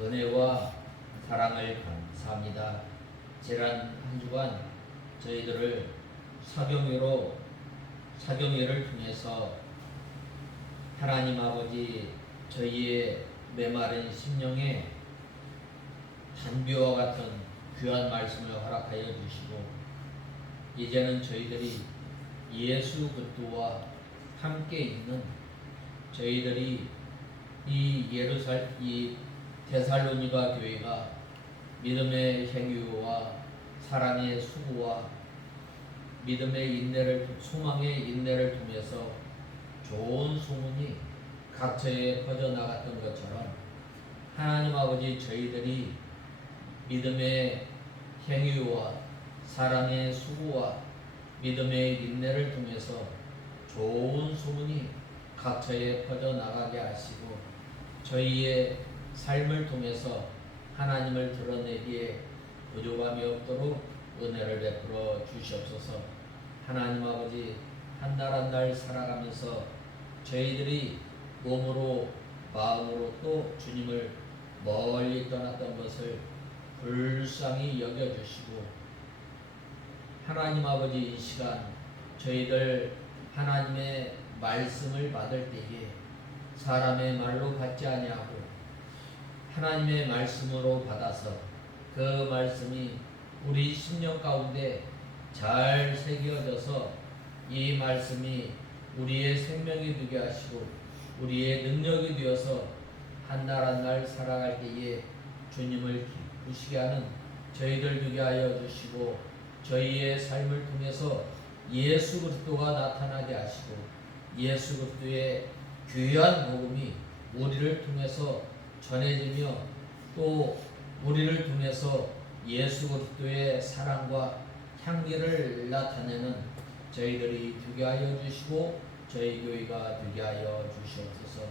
은혜와 사랑을 감사합니다. 지난 한 주간 저희들을 사경회를 통해서 하나님 아버지 저희의 메마른 심령에 단비와 같은 귀한 말씀을 허락하여 주시고, 이제는 저희들이 예수 그리스도와 함께 있는 저희들이 이 데살로니가 교회가 믿음의 행위와 사랑의 수고와 소망의 인내를 통해서 좋은 소문이 각처에 퍼져나갔던 것처럼, 하나님 아버지 저희들이 믿음의 행위와 사랑의 수고와 믿음의 인내를 통해서 좋은 소문이 각처에 퍼져나가게 하시고, 저희의 삶을 통해서 하나님을 드러내기에 부족함이 없도록 은혜를 베풀어 주시옵소서. 하나님 아버지, 한 날 한 날 살아가면서 저희들이 몸으로 마음으로 또 주님을 멀리 떠났던 것을 불쌍히 여겨주시고, 하나님 아버지 이 시간 저희들 하나님의 말씀을 받을 때에 사람의 말로 받지 아니하고 하나님의 말씀으로 받아서 그 말씀이 우리 심령 가운데 잘 새겨져서 이 말씀이 우리의 생명이 되게 하시고 우리의 능력이 되어서 한 날 한 날 살아갈 때에 주님을 기쁘시게 하는 저희들 되게 하여 주시고, 저희의 삶을 통해서 예수 그리스도가 나타나게 하시고 예수 그리스도의 귀한 복음이 우리를 통해서 전해지며 또 우리를 통해서 예수 그리스도의 사랑과 향기를 나타내는 저희들이 되게 하여 주시고 저희 교회가 되게 하여 주시옵소서.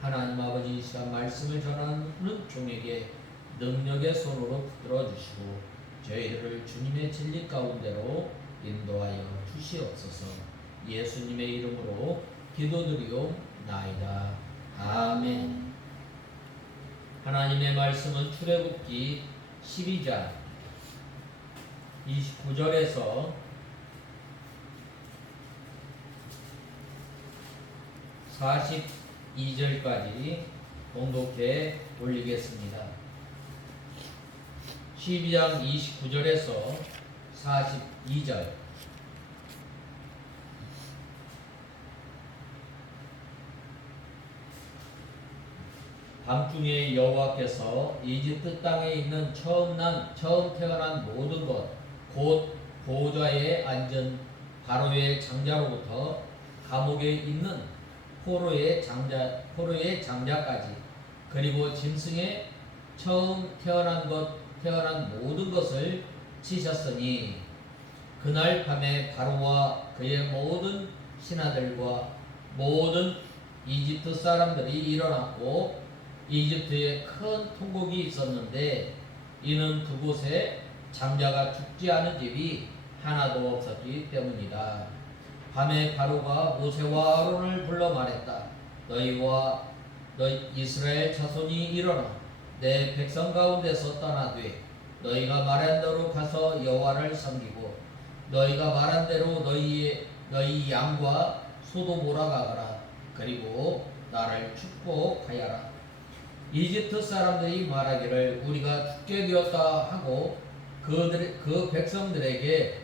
하나님 아버지, 이 시간 말씀을 전하는 종에게 능력의 손으로 붙들어 주시고 저희들을 주님의 진리 가운데로 인도하여 주시옵소서. 예수님의 이름으로 기도드리옵나이다. 아멘. 하나님의 말씀은 출애굽기 12장 29절에서 42절까지 봉독해 올리겠습니다. 12장 29절에서 42절. 밤중에 여호와께서 이집트 땅에 있는 처음 태어난 모든 것, 곧 보좌에 앉은 바로의 장자로부터 감옥에 있는 포로의 장자까지, 그리고 짐승의 처음 태어난 모든 것을 치셨으니, 그날 밤에 바로와 그의 모든 신하들과 모든 이집트 사람들이 일어났고 이집트에 큰 통곡이 있었는데, 이는 그곳에 장자가 죽지 않은 집이 하나도 없었기 때문이다. 밤에 바로가 모세와 아론을 불러 말했다. 너희 이스라엘 자손이 일어나 내 백성 가운데서 떠나되 너희가 말한 대로 가서 여호와를 섬기고 너희가 말한 대로 너희 양과 소도 몰아가거라. 그리고 나를 축복하여라. 이집트 사람들이 말하기를 우리가 죽게 되었다 하고 그 백성들에게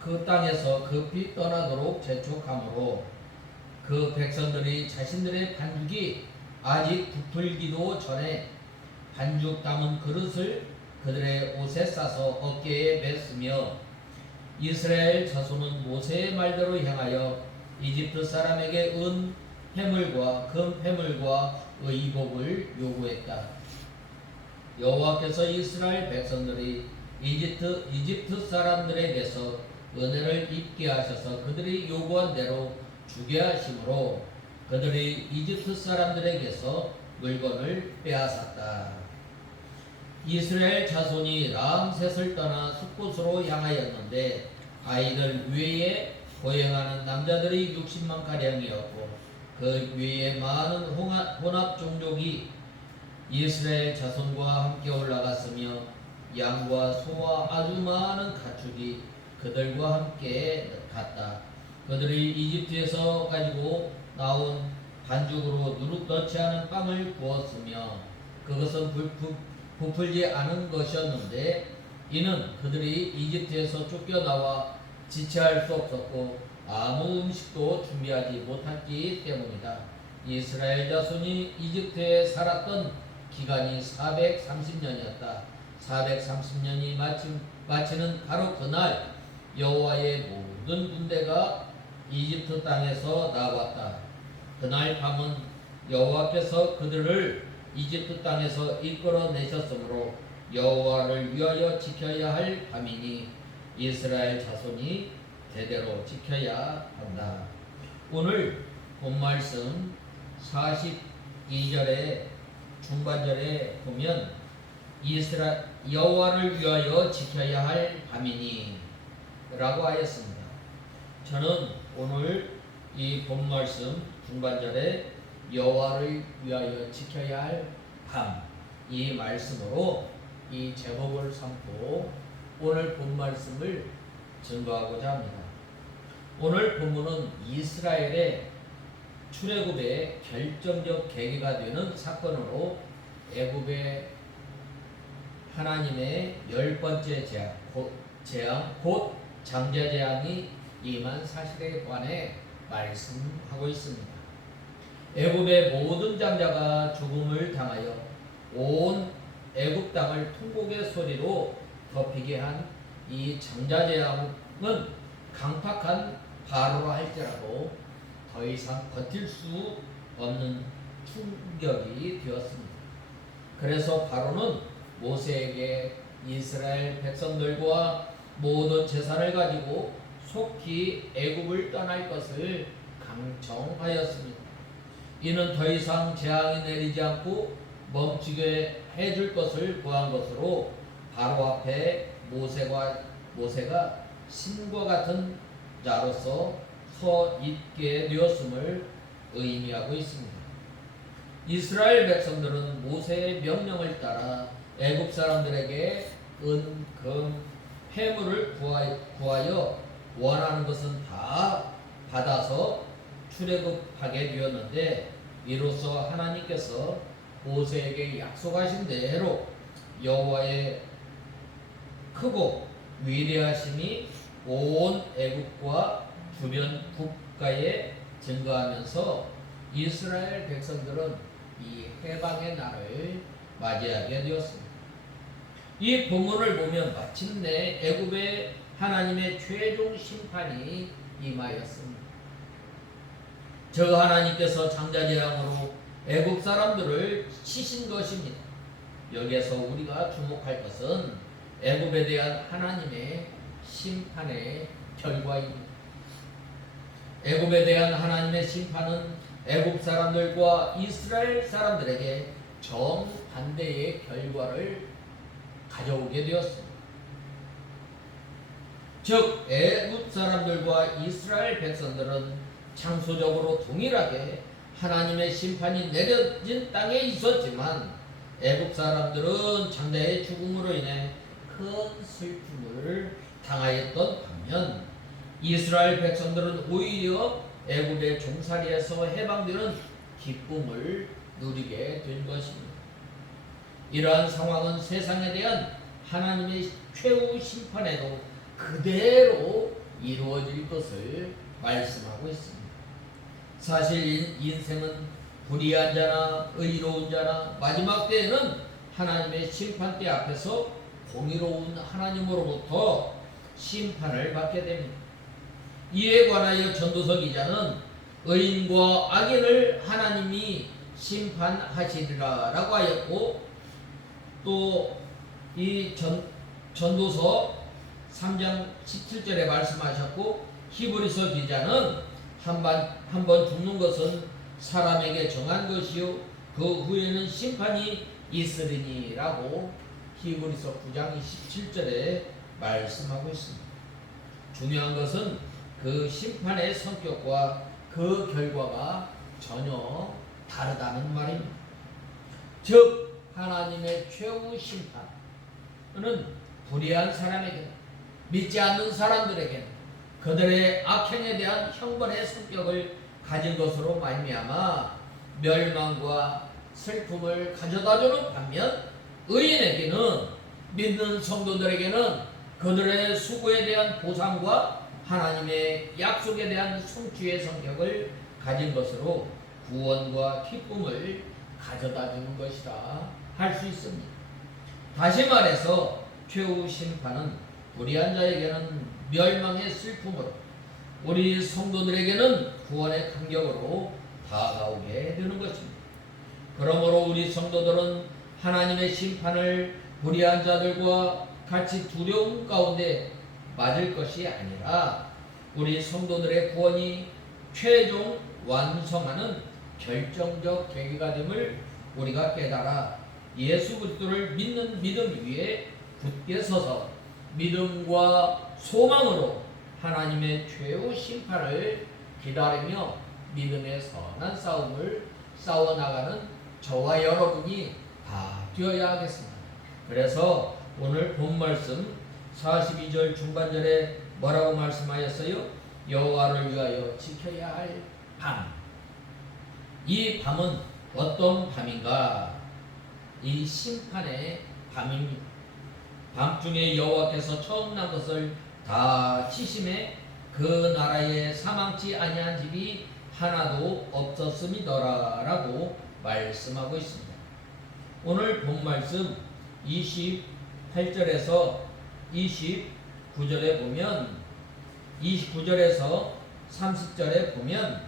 그 땅에서 급히 떠나도록 재촉하므로, 그 백성들이 자신들의 반죽이 아직 부풀기도 전에 반죽 담은 그릇을 그들의 옷에 싸서 어깨에 맸으며, 이스라엘 자손은 모세의 말대로 행하여 이집트 사람에게 은 해물과 금 해물과 의복을 요구했다. 여호와께서 이스라엘 백성들이 이집트 사람들에게서 은혜를 입게 하셔서 그들이 요구한 대로 주게 하심으로 그들이 이집트 사람들에게서 물건을 빼앗았다. 이스라엘 자손이 람셋을 떠나 숲곳으로 향하였는데 아이들 외에 보행하는 남자들이 60만 가량이었고 그 외에 많은 혼합 종족이 이스라엘 자손과 함께 올라갔으며 양과 소와 아주 많은 가축이 그들과 함께 갔다. 그들이 이집트에서 가지고 나온 반죽으로 누룩 넣지 않은 빵을 구웠으며 그것은 부풀지 않은 것이었는데 이는 그들이 이집트에서 쫓겨나와 지체할 수 없었고 아무 음식도 준비하지 못했기 때문이다. 이스라엘 자손이 이집트에 살았던 기간이 430년이었다. 430년이 마치는 바로 그날 여호와의 모든 군대가 이집트 땅에서 나왔다. 그날 밤은 여호와께서 그들을 이집트 땅에서 이끌어내셨으므로 여호와를 위하여 지켜야 할 밤이니 이스라엘 자손이 대대로 지켜야 한다. 오늘 본 말씀 42절의 중반절에 보면 여호와를 위하여 지켜야 할 밤이니 라고 하였습니다. 저는 오늘 이 본 말씀 중반절에 여호와를 위하여 지켜야 할 밤, 이 말씀으로 이 제목을 삼고 오늘 본 말씀을 증거하고자 합니다. 오늘 본문은 이스라엘의 출애굽의 결정적 계기가 되는 사건으로 애굽의 하나님의 10번째 재앙, 곧 장자재앙이 임한 사실에 관해 말씀하고 있습니다. 애굽의 모든 장자가 죽음을 당하여 온 애굽 땅을 통곡의 소리로 덮이게 한 이 장자재앙은 강팍한 바로라 할지라도 더 이상 버틸 수 없는 충격이 되었습니다. 그래서 바로는 모세에게 이스라엘 백성들과 모든 재산을 가지고 속히 애굽을 떠날 것을 강청하였습니다. 이는 더 이상 재앙이 내리지 않고 멈추게 해줄 것을 구한 것으로 바로 앞에 모세가 신과 같은 자로서 서 있게 되었음을 의미하고 있습니다. 이스라엘 백성들은 모세의 명령을 따라 애굽 사람들에게 은, 금, 해물을 구하여 원하는 것은 다 받아서 출애굽하게 되었는데 이로써 하나님께서 모세에게 약속하신 대로 여호와의 크고 위대하심이 온 애굽과 주변 국가에 증거하면서 이스라엘 백성들은 이 해방의 날을 맞이하게 되었습니다. 이 본문을 보면 마침내 애굽의 하나님의 최종 심판이 임하였습니다. 저 하나님께서 장자재앙으로 애굽 사람들을 치신 것입니다. 여기에서 우리가 주목할 것은 애굽에 대한 하나님의 심판의 결과입니다. 애굽에 대한 하나님의 심판은 애굽 사람들과 이스라엘 사람들에게 정반대의 결과를 가져오게 되었습니다. 즉 애굽 사람들과 이스라엘 백성들은 창조적으로 동일하게 하나님의 심판이 내려진 땅에 있었지만 애굽 사람들은 장자의 죽음으로 인해 큰 슬픔을 당하였던 반면 이스라엘 백성들은 오히려 애굽의 종살이에서 해방되는 기쁨을 누리게 된 것입니다. 이러한 상황은 세상에 대한 하나님의 최후 심판에도 그대로 이루어질 것을 말씀하고 있습니다. 사실 인생은 불의한 자나 의로운 자나 마지막 때에는 하나님의 심판대 앞에서 공의로운 하나님으로부터 심판을 받게 됩니다. 이에 관하여 전도서 기자는 의인과 악인을 하나님이 심판하시리라 라고 하였고 또 이 전도서 3장 17절에 말씀하셨고 히브리서 기자는 한 번 죽는 것은 사람에게 정한 것이요 그 후에는 심판이 있으리니 라고 히브리서 9장 27절에 말씀하고 있습니다. 중요한 것은 그 심판의 성격과 그 결과가 전혀 다르다는 말입니다. 즉 하나님의 최후 심판은 불의한 사람에게는, 믿지 않는 사람들에게는 그들의 악행에 대한 형벌의 성격을 가진 것으로 말미암아 멸망과 슬픔을 가져다주는 반면, 의인에게는, 믿는 성도들에게는 그들의 수고에 대한 보상과 하나님의 약속에 대한 성취의 성격을 가진 것으로 구원과 기쁨을 가져다주는 것이다 할 수 있습니다. 다시 말해서 최후 심판은 불의한 자에게는 멸망의 슬픔으로, 우리 성도들에게는 구원의 감격으로 다가오게 되는 것입니다. 그러므로 우리 성도들은 하나님의 심판을 불의한 자들과 같이 두려움 가운데 맞을 것이 아니라, 우리 성도들의 구원이 최종 완성하는 결정적 계기가 됨을 우리가 깨달아 예수 그리스도를 믿는 믿음 위에 굳게 서서 믿음과 소망으로 하나님의 최후 심판을 기다리며 믿음의 선한 싸움을 싸워나가는 저와 여러분이 다 되어야 하겠습니다. 그래서 오늘 본 말씀 42절 중반절에 뭐라고 말씀하였어요? 여호와를 위하여 지켜야 할 밤. 이 밤은 어떤 밤인가? 이 심판의 밤입니다. 밤중에 여호와께서 처음 난 것을 다 치심에 그 나라에 사망치 아니한 집이 하나도 없었음이더라 라고 말씀하고 있습니다. 오늘 본 말씀 28절에서 29절에 보면, 29절에서 30절에 보면,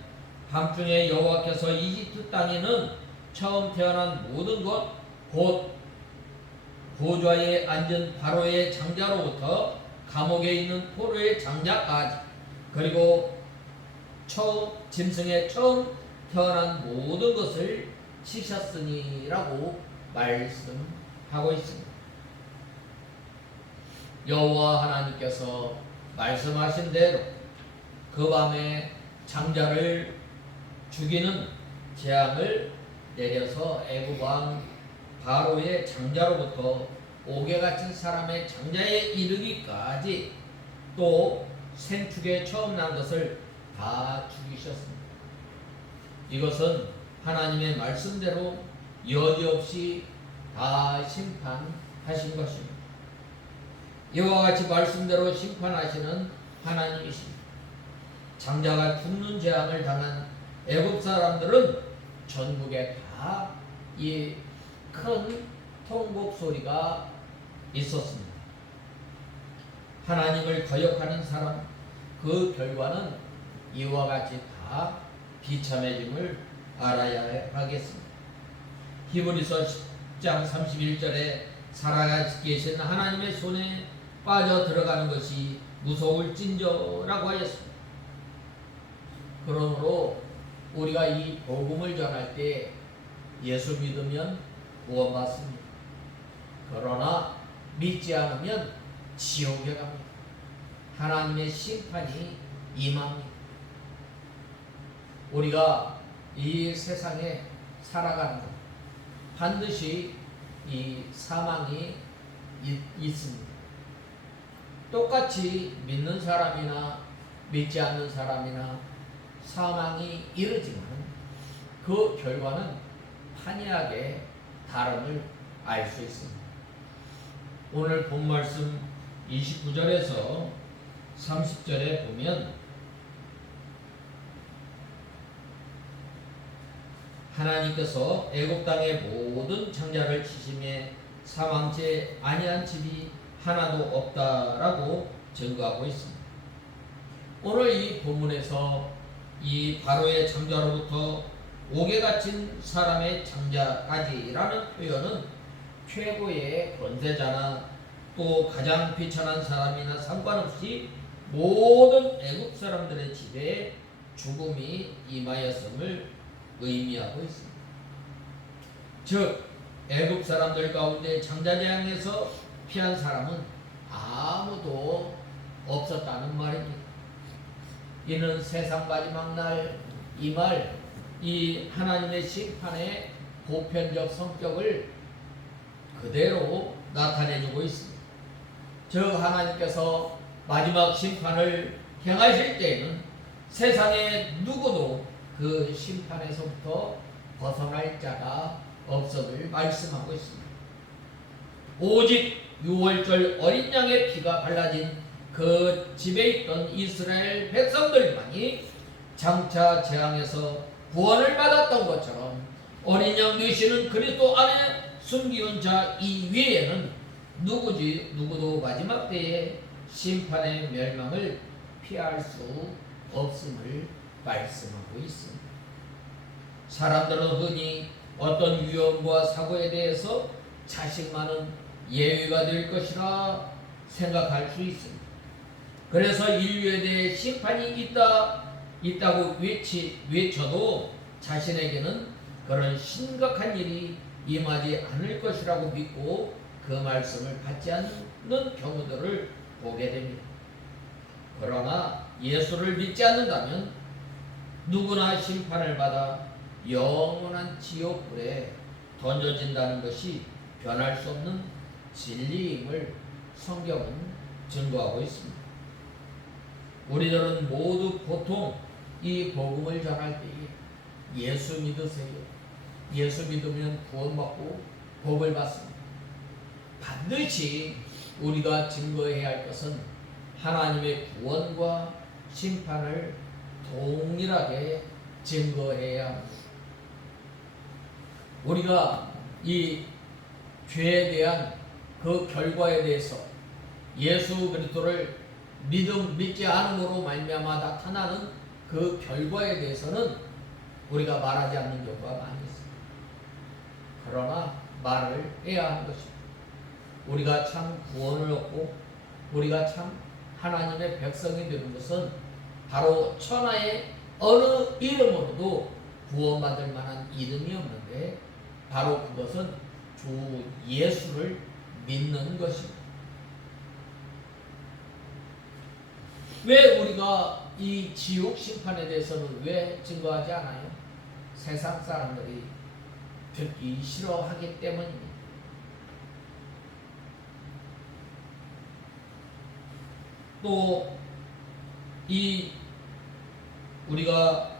밤중에 여호와께서 이집트 땅에는 처음 태어난 모든 것, 곧 보좌에 앉은 바로의 장자로부터 감옥에 있는 포로의 장자까지, 그리고 짐승의 처음 태어난 모든 것을 치셨으니라고 말씀하고 있습니다. 여호와 하나님께서 말씀하신 대로 그 밤에 장자를 죽이는 재앙을 내려서 애굽 왕 바로의 장자로부터 옥에 갇힌 사람의 장자에 이르기까지, 또 생축에 처음 난 것을 다 죽이셨습니다. 이것은 하나님의 말씀대로 여지없이 다 심판하신 것입니다. 이와 같이 말씀대로 심판하시는 하나님이십니다. 장자가 죽는 재앙을 당한 애굽 사람들은 전국에 다 이 큰 통곡 소리가 있었습니다. 하나님을 거역하는 사람, 그 결과는 이와 같이 다 비참해짐을 알아야 하겠습니다. 히브리서 10장 31절에 살아계신 하나님의 손에 빠져 들어가는 것이 무서울진저라고 하였습니다. 그러므로 우리가 이 복음을 전할 때 예수 믿으면 구원받습니다. 그러나 믿지 않으면 지옥에 갑니다. 하나님의 심판이 임합니다. 우리가 이 세상에 살아가는 것, 반드시 이 사망이 있습니다. 똑같이 믿는 사람이나 믿지 않는 사람이나 사망이 이르지만 그 결과는 판이하게 다름을 알 수 있습니다. 오늘 본 말씀 29절에서 30절에 보면, 하나님께서 애굽 땅의 모든 장자를 치심에 사망치 아니한 집이 하나도 없다라고 증거하고 있습니다. 오늘 이 본문에서 이 바로의 장자로부터 옥에 갇힌 사람의 장자까지라는 표현은 최고의 권세자나 또 가장 비천한 사람이나 상관없이 모든 애굽 사람들의 집에 죽음이 임하였음을 의미하고 있습니다. 즉 애굽 사람들 가운데 장자재앙에서 피한 사람은 아무도 없었다는 말입니다. 이는 세상 마지막 날 임할 이 하나님의 심판의 보편적 성격을 그대로 나타내주고 있습니다. 즉 하나님께서 마지막 심판을 행하실 때에는 세상에 누구도 그 심판에서부터 벗어날 자가 없음을 말씀하고 있습니다. 오직 6월절 어린 양의 피가 발라진 그 집에 있던 이스라엘 백성들만이 장차 재앙에서 구원을 받았던 것처럼 어린 양 되시는 그리스도 안에 숨기는 자 이외에는 누구도 마지막 때에 심판의 멸망을 피할 수 없음을 말씀하고 있습니다. 사람들은 흔히 어떤 위험과 사고에 대해서 자식만은 예외가 될 것이라 생각할 수 있습니다. 그래서 인류에 대해 심판이 있다고 외쳐도 자신에게는 그런 심각한 일이 임하지 않을 것이라고 믿고 그 말씀을 받지 않는 경우들을 보게 됩니다. 그러나 예수를 믿지 않는다면 누구나 심판을 받아 영원한 지옥불에 던져진다는 것이 변할 수 없는 진리임을 성경은 증거하고 있습니다. 우리들은 모두 보통 이 복음을 전할 때에 예수 믿으세요. 예수 믿으면 구원받고 복을 받습니다. 반드시 우리가 증거해야 할 것은 하나님의 구원과 심판을 동일하게 증거해야 합니다. 우리가 이 죄에 대한 그 결과에 대해서 예수 그리스도를 믿지 않음으로 말미암아 나타나는 그 결과에 대해서는 우리가 말하지 않는 경우가 많이 있습니다. 그러나 말을 해야 하는 것입니다. 우리가 참 구원을 얻고 우리가 참 하나님의 백성이 되는 것은 바로 천하의 어느 이름으로도 구원받을 만한 이름이 없는데 바로 그것은 주 예수를 믿는 것입니다. 왜 우리가 이 지옥 심판에 대해서는 왜 증거하지 않아요? 세상 사람들이 듣기 싫어하기 때문입니다. 또 우리가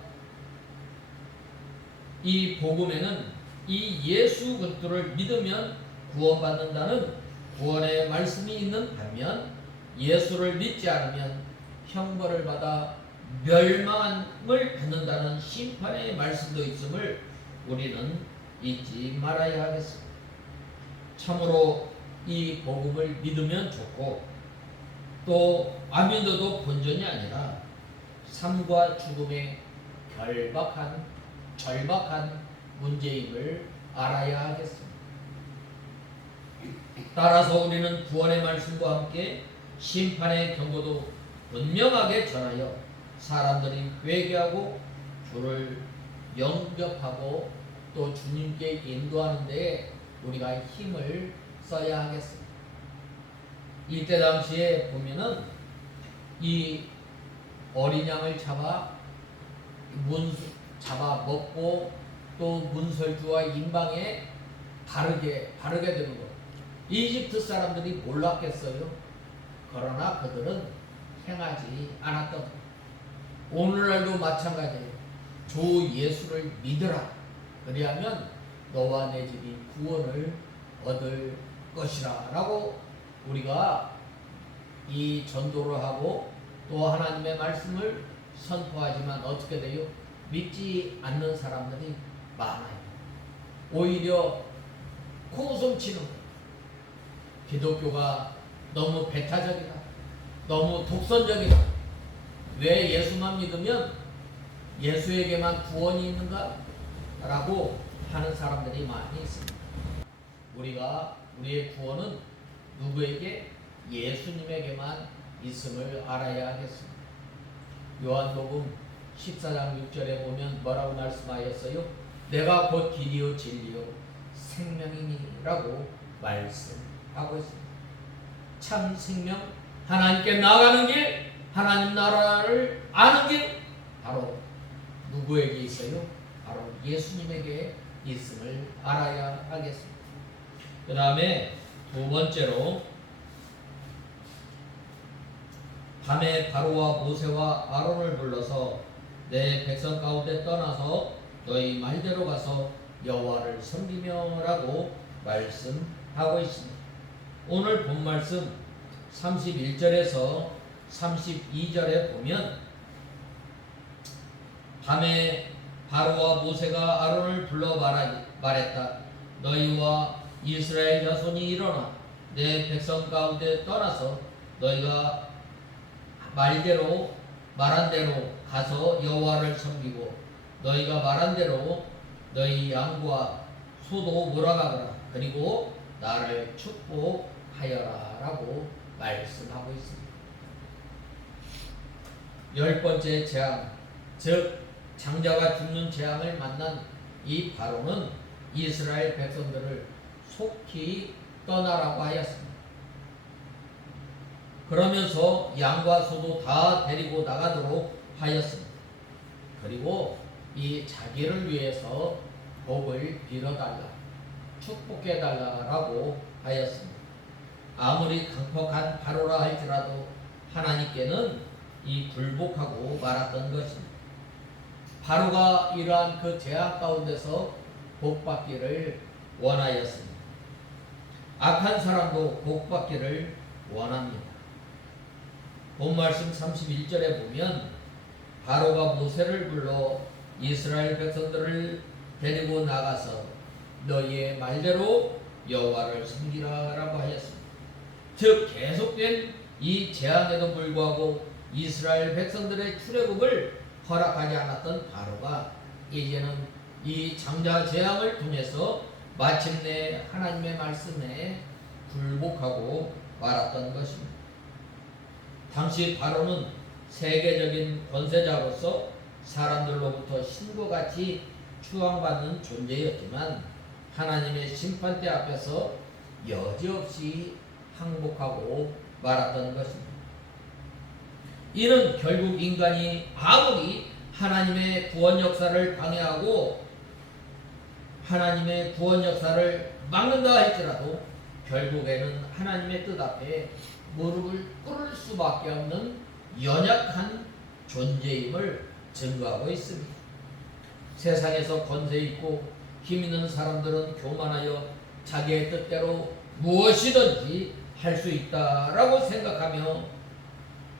이 복음에는 이 예수 그리스도를 믿으면 구원받는다는 구원의 말씀이 있는 반면 예수를 믿지 않으면 형벌을 받아 멸망을 받는다는 심판의 말씀도 있음을 우리는 잊지 말아야 하겠습니다. 참으로 이 복음을 믿으면 좋고 또 안 믿어도 본전이 아니라 삶과 죽음의 절박한 문제임을 알아야 하겠습니다. 따라서 우리는 구원의 말씀과 함께 심판의 경고도 분명하게 전하여 사람들이 회개하고 주를 영접하고 또 주님께 인도하는 데에 우리가 힘을 써야 하겠습니다. 이때 당시에 보면은 이 어린 양을 잡아 먹고 또 문설주와 임방에 바르게 되는 것. 이집트 사람들이 몰랐겠어요. 그러나 그들은 행하지 않았던 것. 오늘날도 마찬가지예요. 주 예수를 믿으라. 그리하면 너와 내 집이 구원을 얻을 것이라 라고 우리가 이 전도를 하고 또 하나님의 말씀을 선포하지만 어떻게 돼요? 믿지 않는 사람들이 많아요. 오히려 코웃음 치는 거예요. 기독교가 너무 배타적이다. 너무 독선적이다. 왜 예수만 믿으면 예수에게만 구원이 있는가? 라고 하는 사람들이 많이 있습니다. 우리의 구원은 누구에게? 예수님에게만 있음을 알아야 하겠습니다. 요한복음 14장 6절에 보면 뭐라고 말씀하였어요? 내가 곧 길이요 진리요 생명이니라고 말씀하고 있습니다. 참 생명, 하나님께 나아가는 길, 하나님 나라를 아는 길, 바로 누구에게 있어요? 바로 예수님에게 있음을 알아야 하겠습니다. 그 다음에 두 번째로 밤에 바로와 모세와 아론을 불러서 내 백성 가운데 떠나서 너희 말대로 가서 여호와를 섬기며라고 말씀하고 있습니다. 오늘 본 말씀 31절에서 32절에 보면 밤에 바로와 모세가 아론을 불러 말했다. 너희와 이스라엘 자손이 일어나 내 백성 가운데 떠나서 너희가 말한 대로 가서 여호와를 섬기고 너희가 말한 대로 너희 양과 소도 몰아가거라. 그리고 나를 축복하여라 라고 말씀하고 있습니다. 10번째 재앙, 즉 장자가 죽는 재앙을 만난 이 바로는 이스라엘 백성들을 속히 떠나라고 하였습니다. 그러면서 양과 소도 다 데리고 나가도록 하였습니다. 그리고 이 자기를 위해서 복을 빌어달라, 축복해달라고 하였습니다. 아무리 강력한 바로라 할지라도 하나님께는 이 굴복하고 말았던 것입니다. 바로가 이러한 그 재앙 가운데서 복받기를 원하였습니다. 악한 사람도 복받기를 원합니다. 본 말씀 31절에 보면 바로가 모세를 불러 이스라엘 백성들을 데리고 나가서 너희의 말대로 여호와를 섬기라라고 하였습니다. 즉 계속된 이 재앙에도 불구하고 이스라엘 백성들의 출애굽을 허락하지 않았던 바로가 이제는 이 장자 재앙을 통해서 마침내 하나님의 말씀에 굴복하고 말았던 것입니다. 당시 바로는 세계적인 권세자로서 사람들로부터 신과 같이 추앙받는 존재였지만 하나님의 심판대 앞에서 여지없이 항복하고 말았던 것입니다. 이는 결국 인간이 아무리 하나님의 구원 역사를 방해하고 하나님의 구원 역사를 막는다 할지라도 결국에는 하나님의 뜻 앞에 무릎을 꿇을 수밖에 없는 연약한 존재임을 증거하고 있습니다. 세상에서 권세 있고 힘 있는 사람들은 교만하여 자기의 뜻대로 무엇이든지 할 수 있다라고 생각하며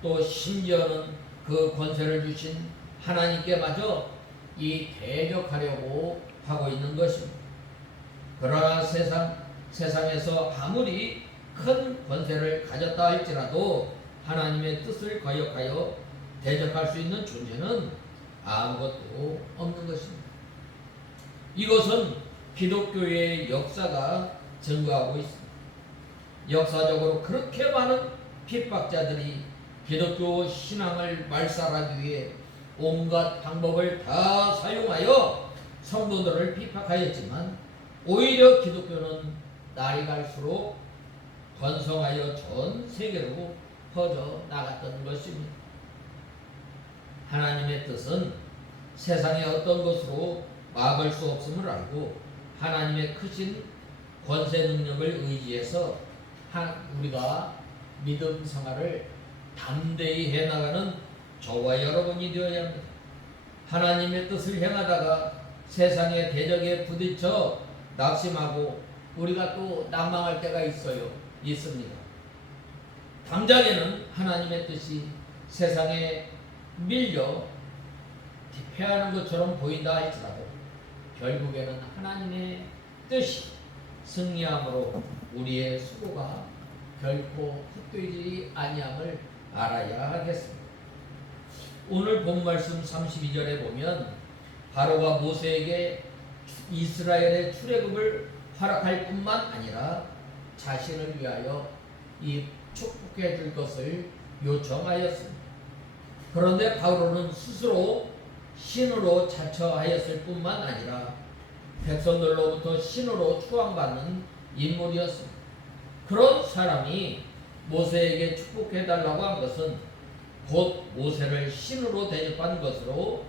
또 심지어는 그 권세를 주신 하나님께마저 이 대적하려고 하고 있는 것입니다. 그러나 세상에서 아무리 큰 권세를 가졌다 할지라도 하나님의 뜻을 거역하여 대적할 수 있는 존재는 아무것도 없는 것입니다. 이것은 기독교의 역사가 증거하고 있습니다. 역사적으로 그렇게 많은 핍박자들이 기독교 신앙을 말살하기 위해 온갖 방법을 다 사용하여 성도들을 핍박하였지만 오히려 기독교는 날이 갈수록 번성하여 전 세계로 퍼져 나갔던 것입니다. 하나님의 뜻은 세상의 어떤 것으로 막을 수 없음을 알고 하나님의 크신 권세 능력을 의지해서 우리가 믿음 생활을 담대히 해나가는 저와 여러분이 되어야 합니다. 하나님의 뜻을 행하다가 세상의 대적에 부딪혀 낙심하고 우리가 또 난망할 때가 있습니다. 당장에는 하나님의 뜻이 세상에 밀려 패하는 것처럼 보인다 할지라도 결국에는 하나님의 뜻이 승리함으로 우리의 수고가 결코 헛되지 아니함을 알아야 하겠습니다. 오늘 본 말씀 32절에 보면 바로가 모세에게 이스라엘의 출애굽을 허락할 뿐만 아니라 자신을 위하여 이 축복해 줄 것을 요청하였습니다. 그런데 바로는 스스로 신으로 자처하였을 뿐만 아니라 백성들로부터 신으로 추앙받는 인물이었습니다. 그런 사람이 모세에게 축복해달라고 한 것은 곧 모세를 신으로 대접한 것으로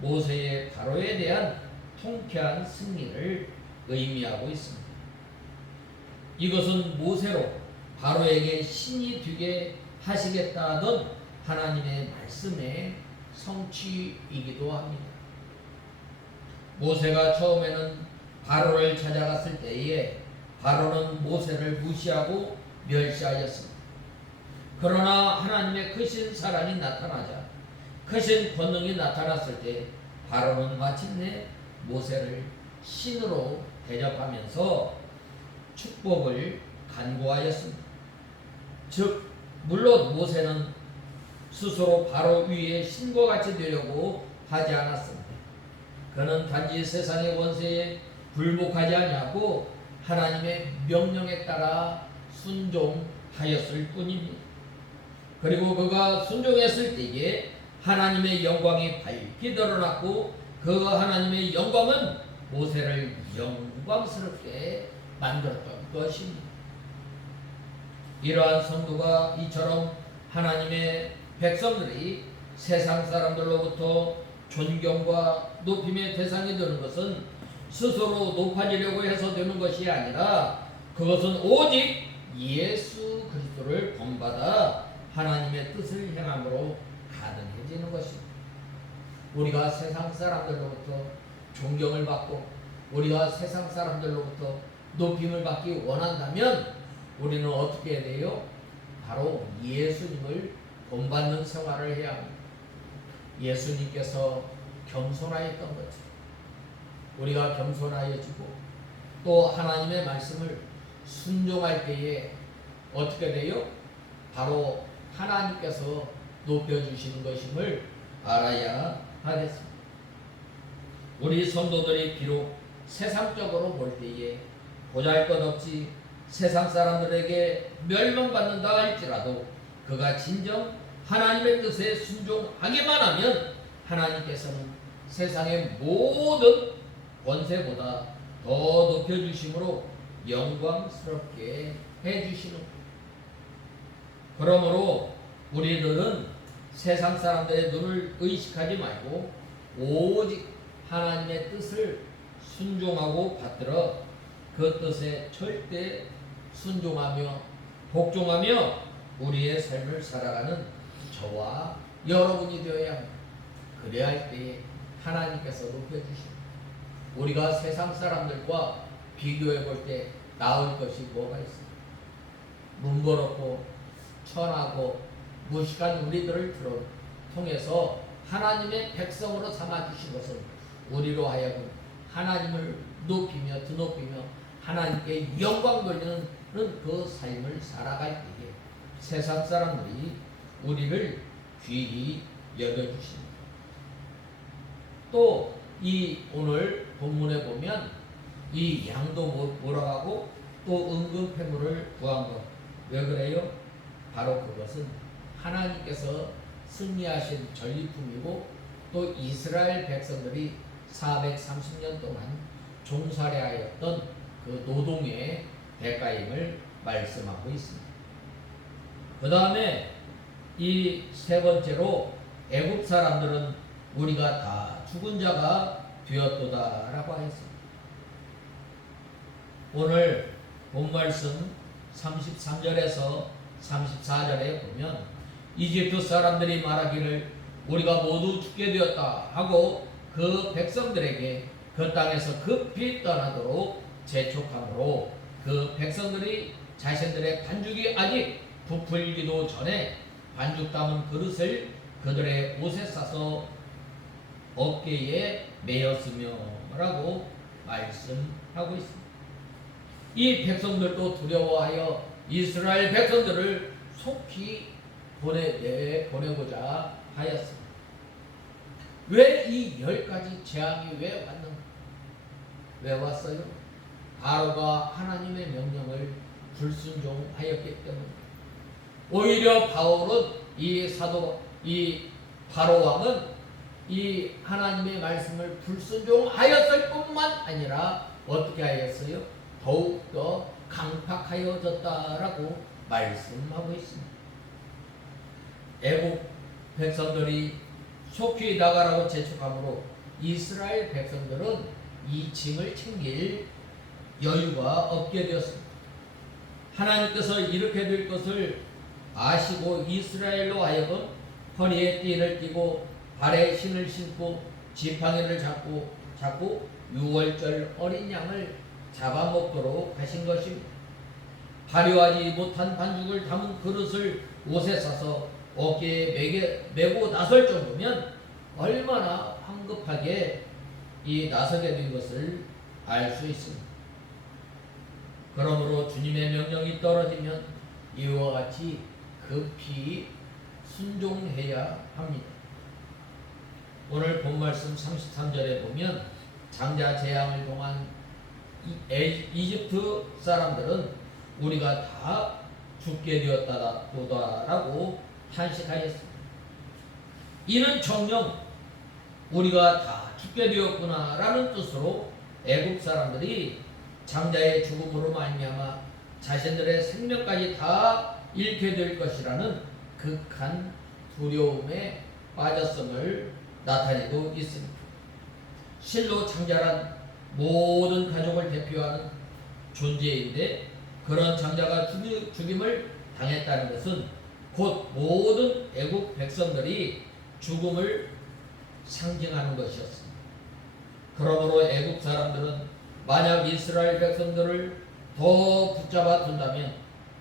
모세의 바로에 대한 통쾌한 승리를 의미하고 있습니다. 이것은 모세로 바로에게 신이 되게 하시겠다던 하나님의 말씀의 성취이기도 합니다. 모세가 처음에는 바로를 찾아갔을 때에 바로는 모세를 무시하고 멸시하였습니다. 그러나 하나님의 크신 사랑이 나타나자, 크신 권능이 나타났을 때 바로는 마침내 모세를 신으로 대접하면서 축복을 간구하였습니다. 즉 물론 모세는 스스로 바로 위에 신과 같이 되려고 하지 않았습니다. 그는 단지 세상의 원세에 굴복하지 아니하고 하나님의 명령에 따라 순종하였을 뿐입니다. 그리고 그가 순종했을 때에 하나님의 영광이 밝게 드러났고 그 하나님의 영광은 모세를 영광스럽게 만들었던 것입니다. 이러한 성도가 이처럼 하나님의 백성들이 세상 사람들로부터 존경과 높임의 대상이 되는 것은 스스로 높아지려고 해서 되는 것이 아니라 그것은 오직 예수 그리스도를 본받아 하나님의 뜻을 행함으로 가능해지는 것입니다. 우리가 세상 사람들로부터 존경을 받고 우리가 세상 사람들로부터 높임을 받기 원한다면 우리는 어떻게 해야 돼요? 바로 예수님을 본받는 생활을 해야 합니다. 예수님께서 겸손하였던 거죠. 우리가 겸손하여지고 또 하나님의 말씀을 순종할 때에 어떻게 돼요? 바로 하나님께서 높여주시는 것임을 알아야 하겠습니다. 우리 성도들이 비록 세상적으로 볼 때에 보잘것없이 세상 사람들에게 멸망받는다 할지라도 그가 진정 하나님의 뜻에 순종하기만 하면 하나님께서는 세상의 모든 권세보다 더 높여주심으로 영광스럽게 해주시는 것. 그러므로 우리들은 세상 사람들의 눈을 의식하지 말고 오직 하나님의 뜻을 순종하고 받들어 그 뜻에 절대 순종하며 복종하며 우리의 삶을 살아가는 저와 여러분이 되어야 합니다. 그래야 할 때에 하나님께서 높여주십니다. 우리가 세상 사람들과 비교해 볼 때 나을 것이 뭐가 있습니까? 문거롭고 천하고 무식한 우리들을 통해서 하나님의 백성으로 삼아주신 것은 우리로 하여금 하나님을 높이며 드높이며 하나님께 영광 돌리는 그 삶을 살아갈 때에 세상 사람들이 우리를 귀히 여겨주십니다. 또 이 오늘 본문에 보면 이 양도 뭐라고 하고 또 응급회물을 구한 것. 왜 그래요? 바로 그것은 하나님께서 승리하신 전리품이고 또 이스라엘 백성들이 430년 동안 종살이하였던 그 노동의 대가임을 말씀하고 있습니다. 그 다음에 이 세 번째로 애굽 사람들은 우리가 다 죽은 자가 되었도다라고 하였습니다. 오늘 본 말씀 33절에서 34절에 보면 이집트 사람들이 말하기를 우리가 모두 죽게 되었다 하고 그 백성들에게 그 땅에서 급히 떠나도록 재촉함으로 그 백성들이 자신들의 반죽이 아직 부풀기도 전에 반죽 담은 그릇을 그들의 옷에 싸서 어깨에 메었으며 라고 말씀하고 있습니다. 이 백성들도 두려워하여 이스라엘 백성들을 속히 보내고자 하였습니다. 왜 이 10가지 재앙이 왜 왔는가? 왜 왔어요? 바로가 하나님의 명령을 불순종하였기 때문에. 오히려 바울은 이 바로 왕은 이 하나님의 말씀을 불순종하였을 뿐만 아니라 어떻게 하였어요? 더욱더 강팍하여졌다라고 말씀하고 있습니다. 애국 백성들이 속히 나가라고 재촉함으로 이스라엘 백성들은 이 짐을 챙길 여유가 없게 되었습니다. 하나님께서 이렇게 될 것을 아시고 이스라엘로 하여금 허리에 띠를 띠고 발에 신을 신고 지팡이를 잡고 유월절 어린 양을 잡아먹도록 하신 것입니다. 발효하지 못한 반죽을 담은 그릇을 옷에 싸서 어깨에 메고 나설 정도면 얼마나 황급하게 이 나서게 된 것을 알 수 있습니다. 그러므로 주님의 명령이 떨어지면 이와 같이 급히 순종해야 합니다. 오늘 본 말씀 33절에 보면 장자 재앙을 동안 이집트 사람들은 우리가 다 죽게 되었다라고 탄식하였습니다. 이는 정녕 우리가 다 죽게 되었구나라는 뜻으로 애굽 사람들이 장자의 죽음으로 말미암아 자신들의 생명까지 다 잃게 될 것이라는 극한 두려움에 빠졌음을 나타내고 있습니다. 실로 장자란 모든 가족을 대표하는 존재인데 그런 장자가 죽임을 당했다는 것은 곧 모든 애국 백성들이 죽음을 상징하는 것이었습니다. 그러므로 애국 사람들은 만약 이스라엘 백성들을 더 붙잡아 둔다면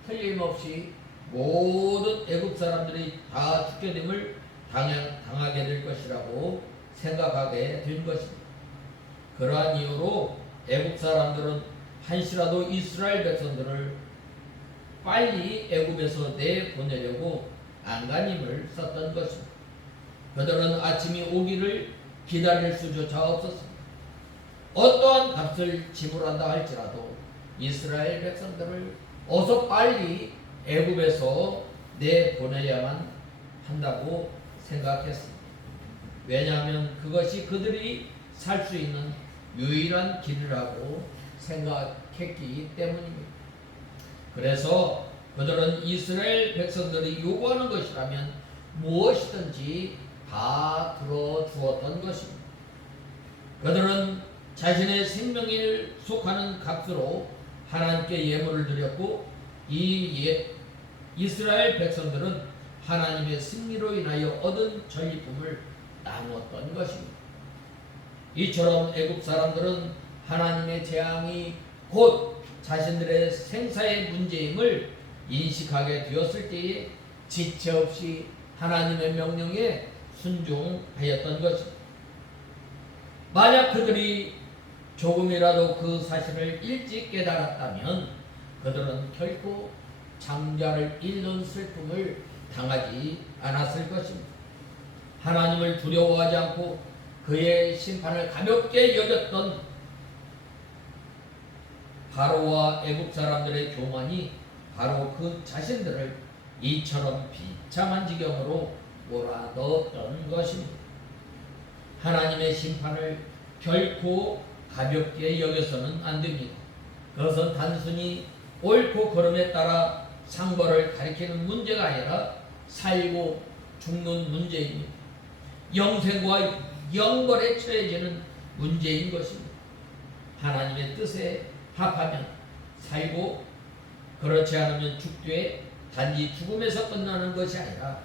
틀림없이 모든 애국 사람들이 다 죽게 됨을 당하게 될 것이라고 생각하게 된 것입니다. 그러한 이유로 애국 사람들은 한시라도 이스라엘 백성들을 빨리 애굽에서 내보내려고 안간힘을 썼던 것입니다. 그들은 아침이 오기를 기다릴 수조차 없었습니다. 어떠한 값을 지불한다 할지라도 이스라엘 백성들을 어서 빨리 애굽에서 내보내야만 한다고 생각했습니다. 왜냐하면 그것이 그들이 살 수 있는 유일한 길이라고 생각했기 때문입니다. 그래서 그들은 이스라엘 백성들이 요구하는 것이라면 무엇이든지 다 들어주었던 것입니다. 그들은 자신의 생명을 속하는 값으로 하나님께 예물을 드렸고 이스라엘 백성들은 하나님의 승리로 인하여 얻은 전리품을 나누었던 것입니다. 이처럼 애굽 사람들은 하나님의 재앙이 곧 자신들의 생사의 문제임을 인식하게 되었을 때에 지체 없이 하나님의 명령에 순종하였던 것입니다. 만약 그들이 조금이라도 그 사실을 일찍 깨달았다면 그들은 결코 장자를 잃는 슬픔을 당하지 않았을 것입니다. 하나님을 두려워하지 않고 그의 심판을 가볍게 여겼던 바로와 애굽 사람들의 교만이 바로 그 자신들을 이처럼 비참한 지경으로 몰아넣었던 것입니다. 하나님의 심판을 결코 가볍게 여겨서는 안 됩니다. 그것은 단순히 옳고 그름에 따라 상벌을 가리키는 문제가 아니라 살고 죽는 문제입니다. 영생과 영벌에 처해지는 문제인 것입니다. 하나님의 뜻에 합하면 살고 그렇지 않으면 죽되 단지 죽음에서 끝나는 것이 아니라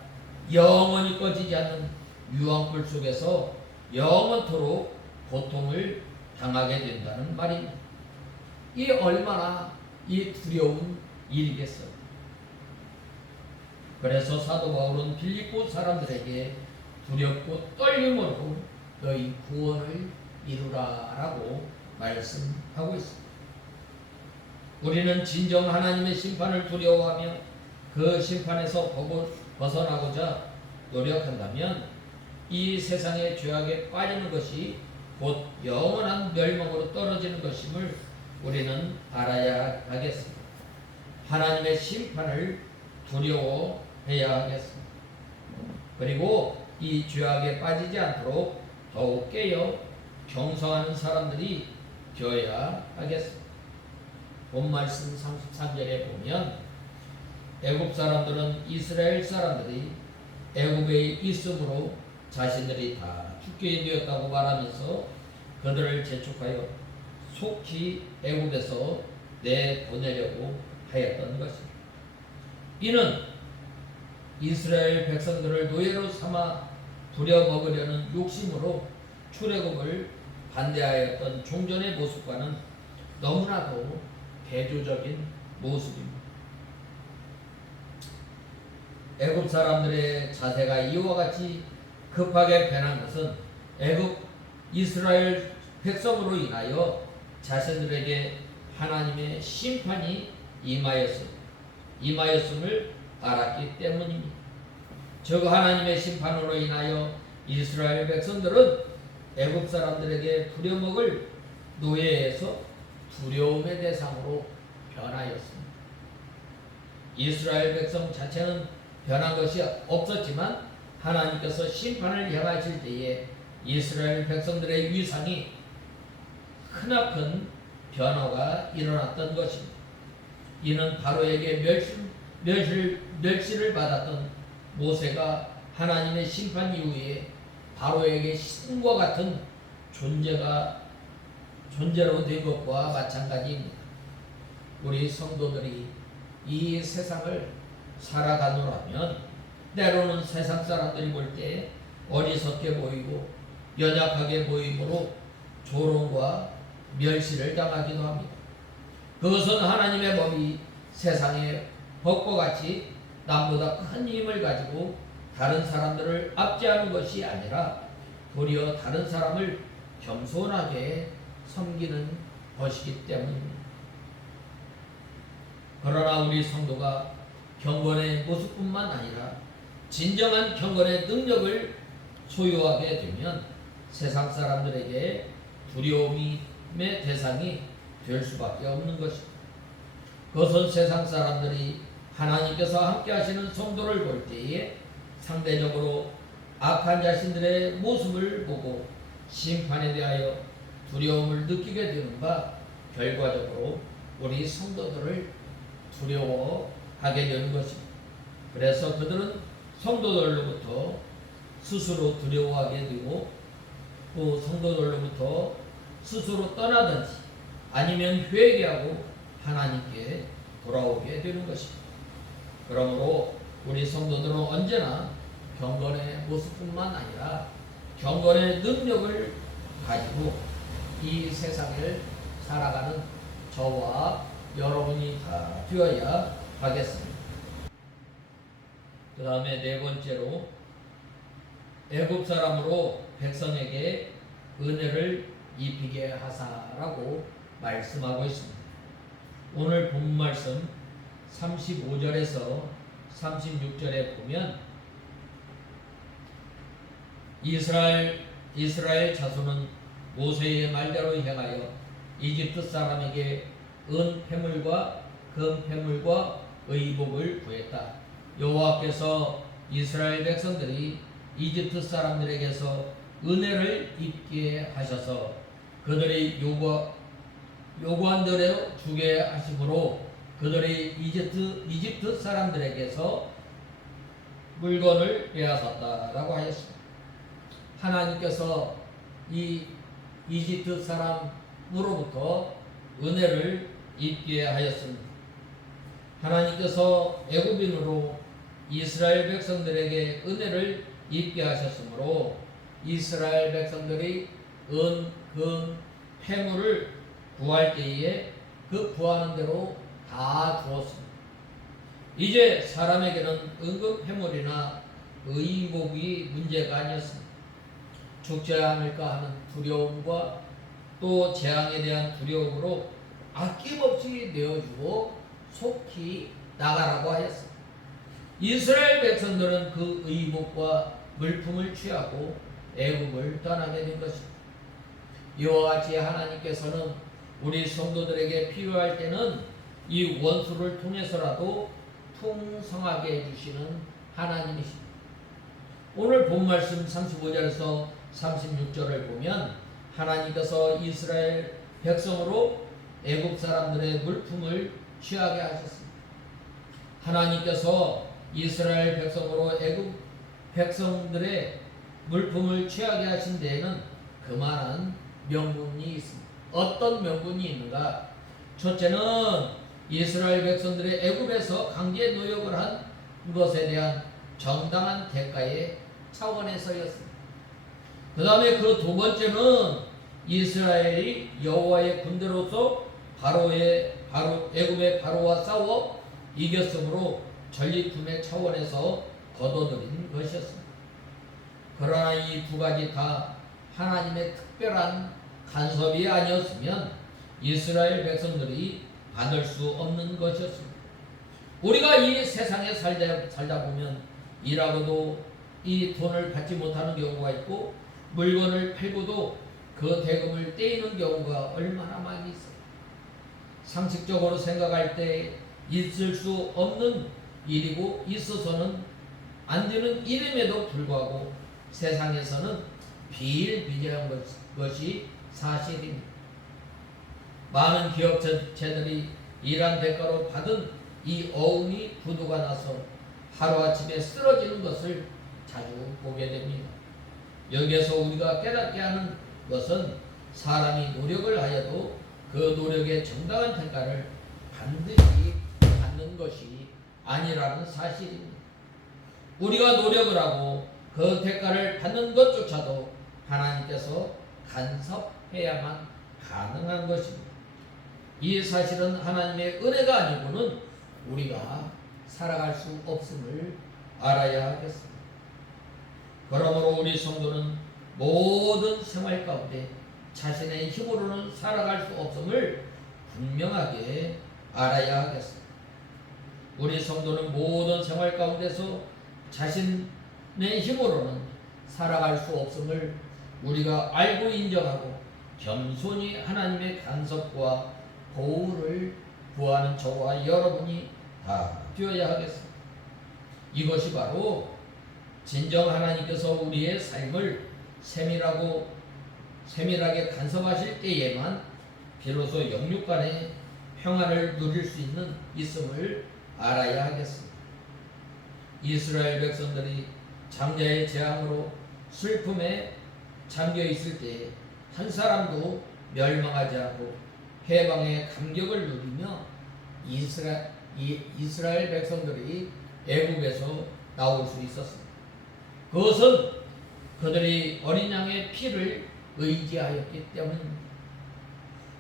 영원히 꺼지지 않는 유황불 속에서 영원토록 고통을 당하게 된다는 말입니다. 이 얼마나 이 두려운 일이겠어요. 그래서 사도 바울은 빌립보 사람들에게 두렵고 떨림으로 너희 구원을 이루라라고 말씀하고 있습니다. 우리는 진정 하나님의 심판을 두려워하며 그 심판에서 벗어나고자 노력한다면 이 세상의 죄악에 빠지는 것이 곧 영원한 멸망으로 떨어지는 것임을 우리는 알아야 하겠습니다. 하나님의 심판을 두려워해야 하겠습니다. 그리고 이 죄악에 빠지지 않도록 더욱 깨어 경성하는 사람들이 되어야 하겠습니다. 본 말씀 33절에 보면 애굽 사람들은 이스라엘 사람들이 애굽에 있음으로 자신들이 다 죽게 되었다고 말하면서 그들을 재촉하여 속히 애굽에서 내보내려고 하였던 것입니다. 이는 이스라엘 백성들을 노예로 삼아 부려먹으려는 욕심으로 출애굽을 반대하였던 종전의 모습과는 너무나도 대조적인 모습입니다. 애굽 사람들의 자세가 이와 같이 급하게 변한 것은 애굽 이스라엘 백성으로 인하여 자신들에게 하나님의 심판이 임하였음을 알았기 때문입니다. 즉 하나님의 심판으로 인하여 이스라엘 백성들은 애굽 사람들에게 부려먹을 노예에서 두려움의 대상으로 변하였습니다. 이스라엘 백성 자체는 변한 것이 없었지만 하나님께서 심판을 향하실 때에 이스라엘 백성들의 위상이 크나큰 변화가 일어났던 것입니다. 이는 바로에게 멸시를 받았던 모세가 하나님의 심판 이후에 바로에게 신과 같은 존재로 된 것과 마찬가지입니다. 우리 성도들이 이 세상을 살아가노라면 때로는 세상 사람들이 볼 때 어리석게 보이고 연약하게 보이므로 조롱과 멸시를 당하기도 합니다. 그것은 하나님의 법이 세상의 법과 같이 남보다 큰 힘을 가지고 다른 사람들을 압제하는 것이 아니라 도리어 다른 사람을 겸손하게 섬기는 것이기 때문입니다. 그러나 우리 성도가 경건의 모습뿐만 아니라 진정한 경건의 능력을 소유하게 되면 세상 사람들에게 두려움의 대상이 될 수밖에 없는 것입니다. 그것은 세상 사람들이 하나님께서 함께 하시는 성도를 볼 때에 상대적으로 악한 자신들의 모습을 보고 심판에 대하여 두려움을 느끼게 되는 바 결과적으로 우리 성도들을 두려워하게 되는 것입니다. 그래서 그들은 성도들로부터 스스로 두려워하게 되고 또 성도들로부터 스스로 떠나든지 아니면 회개하고 하나님께 돌아오게 되는 것입니다. 그러므로 우리 성도들은 언제나 경건의 모습뿐만 아니라 경건의 능력을 가지고 이 세상을 살아가는 저와 여러분이 다 되어야 하겠습니다. 그 다음에 네 번째로 애굽 사람으로 백성에게 은혜를 입히게 하사라고 말씀하고 있습니다. 오늘 본 말씀 35절에서 36절에 보면 이스라엘 자손은 모세의 말대로 행하여 이집트 사람에게 은 패물과 금 패물과 의복을 구했다. 여호와께서 이스라엘 백성들이 이집트 사람들에게서 은혜를 입게 하셔서 그들이 요구한 대로 주게 하심으로 그들이 이집트 사람들에게서 물건을 빼앗았다라고 하였습니다. 하나님께서 이 이집트 사람으로부터 은혜를 입게 하였습니다. 하나님께서 애굽인으로 이스라엘 백성들에게 은혜를 입게 하셨으므로 이스라엘 백성들이 은, 금, 패물을 구할 때에 그 구하는 대로 다 주었습니다. 이제 사람에게는 은금 패물이나 의복이 문제가 아니었습니다. 죽지 않을까 하는 두려움과 또 재앙에 대한 두려움으로 아낌없이 내어주고 속히 나가라고 하였습니다. 이스라엘 백성들은 그 의복과 물품을 취하고 애굽을 떠나게 된 것입니다. 이와 같이 하나님께서는 우리 성도들에게 필요할 때는 이 원수를 통해서라도 풍성하게 해주시는 하나님이십니다. 오늘 본 말씀 35절에서 36절을 보면 하나님께서 이스라엘 백성으로 애굽 사람들의 물품을 취하게 하셨습니다. 하나님께서 이스라엘 백성으로 애굽 백성들의 물품을 취하게 하신 데에는 그만한 명분이 있습니다. 어떤 명분이 있는가? 첫째는 이스라엘 백성들의 애굽에서 강제 노역을 한 것에 대한 정당한 대가의 차원에서였습니다. 그 다음에 그 두 번째는 이스라엘이 여호와의 군대로서 애굽의 바로와 싸워 이겼으므로 전리품의 차원에서 거둬들인 것이었습니다. 그러나 이 두 가지 다 하나님의 특별한 간섭이 아니었으면 이스라엘 백성들이 받을 수 없는 것이었습니다. 우리가 이 세상에 살다 보면 일하고도 이 돈을 받지 못하는 경우가 있고 물건을 팔고도 그 대금을 떼이는 경우가 얼마나 많이 있어요. 상식적으로 생각할 때 있을 수 없는 일이고 있어서는 안 되는 일임에도 불구하고 세상에서는 비일비재한 것이 사실입니다. 많은 기업체들이 일한 대가로 받은 이 어음이 부도가 나서 하루아침에 쓰러지는 것을 자주 보게 됩니다. 여기에서 우리가 깨닫게 하는 것은 사람이 노력을 하여도 그 노력의 정당한 대가를 반드시 받는 것이 아니라는 사실입니다. 우리가 노력을 하고 그 대가를 받는 것조차도 하나님께서 간섭해야만 가능한 것입니다. 이 사실은 하나님의 은혜가 아니고는 우리가 살아갈 수 없음을 알아야 하겠습니다. 그러므로 우리 성도는 모든 생활 가운데 자신의 힘으로는 살아갈 수 없음을 분명하게 알아야 하겠습니다. 우리 성도는 모든 생활 가운데서 자신의 힘으로는 살아갈 수 없음을 우리가 알고 인정하고 겸손히 하나님의 간섭과 보호를 구하는 저와 여러분이 다 되어야 하겠습니다. 이것이 바로 진정 하나님께서 우리의 삶을 세밀하게 간섭하실 때에만 비로소 영육 간의 평안을 누릴 수 있음을 알아야 하겠습니다. 이스라엘 백성들이 장자의 재앙으로 슬픔에 잠겨 있을 때 한 사람도 멸망하지 않고 해방의 감격을 누리며 이스라엘 백성들이 애굽에서 나올 수 있었습니다. 그것은 그들이 어린 양의 피를 의지하였기 때문입니다.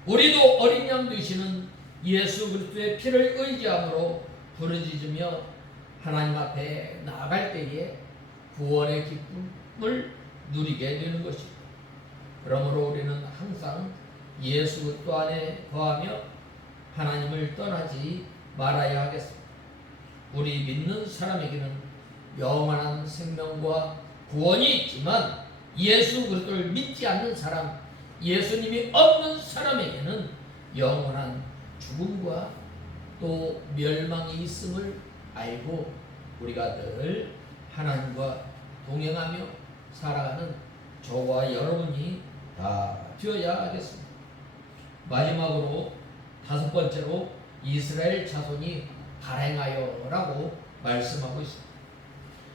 우리도 어린 양 되시는 예수 그리스도의 피를 의지함으로 부르짖으며 하나님 앞에 나아갈 때에 구원의 기쁨을 누리게 되는 것입니다. 그러므로 우리는 항상 예수 그리스도 안에 거하며 하나님을 떠나지 말아야 하겠습니다. 우리 믿는 사람에게는 영원한 생명과 구원이 있지만 예수 그리스도를 믿지 않는 사람, 예수님이 없는 사람에게는 영원한 죽음과 또 멸망이 있음을 알고 우리가 늘 하나님과 동행하며 살아가는 저와 여러분이 다 되어야 하겠습니다. 마지막으로 다섯 번째로 이스라엘 자손이 발행하여라고 말씀하고 있습니다.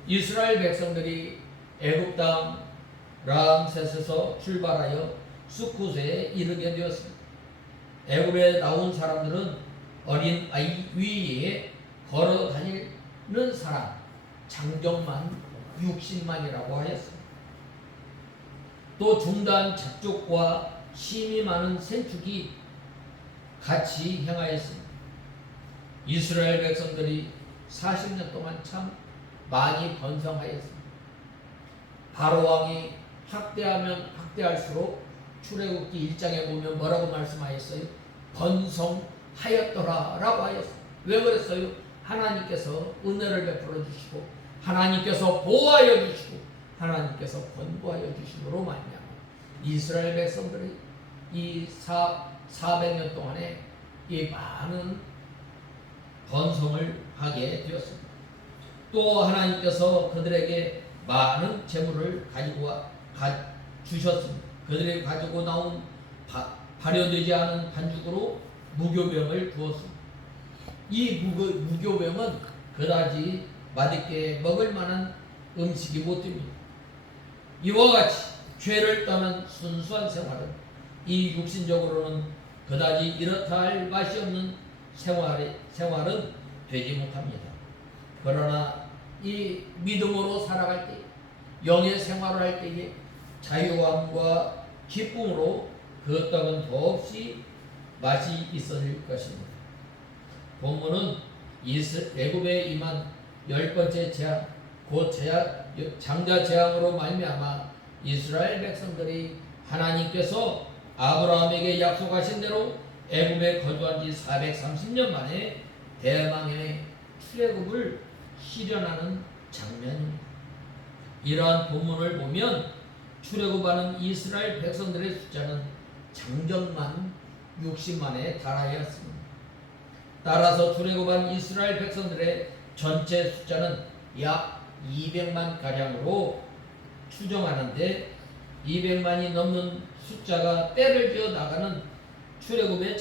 이스라엘 백성들이 애굽 땅 람셋에서 출발하여 수코스에 이르게 되었습니다. 애굽에 나온 사람들은 어린 아이 위에 걸어 다니는 사람 장정만 60만이라고 하였습니다. 또 중단 잡족과 심이 많은 생축이 같이 행하였습니다. 이스라엘 백성들이 40년 동안 참 많이 번성하였습니다. 바로 왕이 학대하면 학대할수록 출애굽기 1장에 보면 뭐라고 말씀하였어요? 번성하였더라 라고 하였어요. 왜 그랬어요? 하나님께서 은혜를 베풀어 주시고 하나님께서 보호하여 주시고 하나님께서 권고하여 주심으로 말미암아 이스라엘 백성들이 이 400년 동안에 이 많은 번성을 하게 되었습니다. 또 하나님께서 그들에게 많은 재물을 가지고 주셨습니다. 그들이 가지고 나온 발효되지 않은 반죽으로 무교병을 주었습니다. 이 무교병은 그다지 맛있게 먹을 만한 음식이 못 됩니다. 이와 같이 죄를 떠난 순수한 생활은 이 육신적으로는 그다지 이렇다 할 맛이 없는 생활은 되지 못합니다. 그러나 이 믿음으로 살아갈 때, 영의 생활을 할 때에 자유함과 기쁨으로 그 떡은 더없이 맛이 있어질 것입니다. 본문은 애굽에 임한 10번째 재앙, 곧 장자 재앙으로 말미암아 이스라엘 백성들이 하나님께서 아브라함에게 약속하신 대로 애굽에 거주한 지 430년 만에 대망의 출애굽을 실현하는 장면입니다. 이러한 본문을 보면 출애굽하는 이스라엘 백성들의 숫자는 장정만 60만에 달하였습니다. 따라서 출애굽한 이스라엘 백성들의 전체 숫자는 약 200만 가량으로 추정하는데 200만이 넘는 숫자가 때를 지어 나가는 출애굽의